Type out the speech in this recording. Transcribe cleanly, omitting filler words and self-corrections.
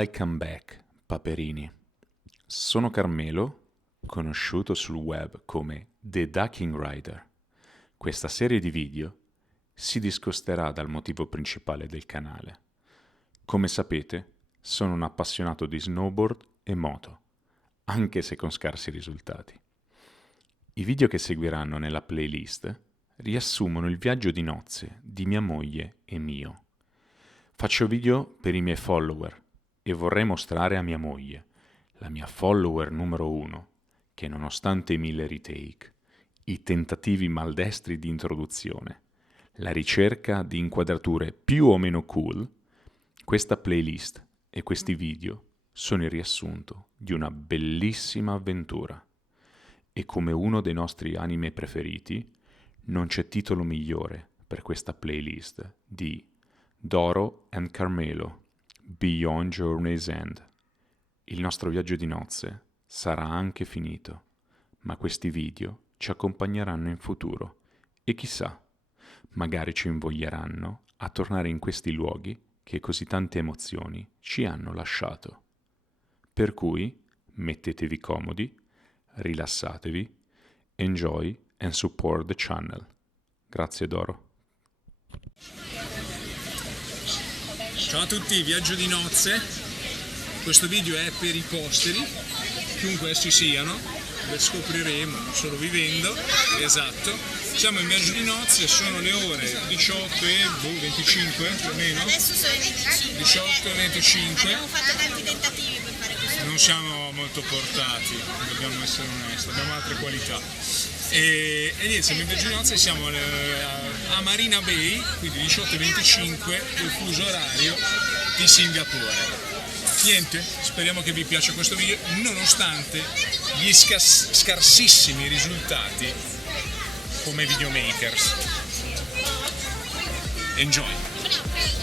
Welcome back, Paperini. Sono Carmelo, conosciuto sul web come The Ducking Rider. Questa serie di video si discosterà dal motivo principale del canale. Come sapete, sono un appassionato di snowboard e moto, anche se con scarsi risultati. I video che seguiranno nella playlist riassumono il viaggio di nozze di mia moglie e mio. Faccio video per i miei follower e vorrei mostrare a mia moglie, la mia follower numero 1, che nonostante i 1000 retake, i tentativi maldestri di introduzione, la ricerca di inquadrature più o meno cool, questa playlist e questi video sono il riassunto di una bellissima avventura. E come uno dei nostri anime preferiti, non c'è titolo migliore per questa playlist di Doro and Carmelo, Beyond Journey's End. Il nostro viaggio di nozze sarà anche finito, ma questi video ci accompagneranno in futuro e chissà, magari ci invoglieranno a tornare in questi luoghi che così tante emozioni ci hanno lasciato. Per cui mettetevi comodi, rilassatevi, enjoy and support the channel. Grazie Doro. Ciao a tutti, viaggio di nozze. Questo video è per i posteri, chiunque essi siano, lo scopriremo solo vivendo. Esatto. Siamo in viaggio di nozze, sono le ore 18 e 25 più o meno. Adesso sono le 25. 18 e 25. Abbiamo fatto tanti tentativi per fare questo. Non siamo molto portati, dobbiamo essere onesti, abbiamo altre qualità. E niente, siamo in viaggio di nozze, siamo a Marina Bay, quindi 18:25 il fuso orario di Singapore. Niente, speriamo che vi piaccia questo video, nonostante gli scarsissimi risultati come videomakers. Enjoy!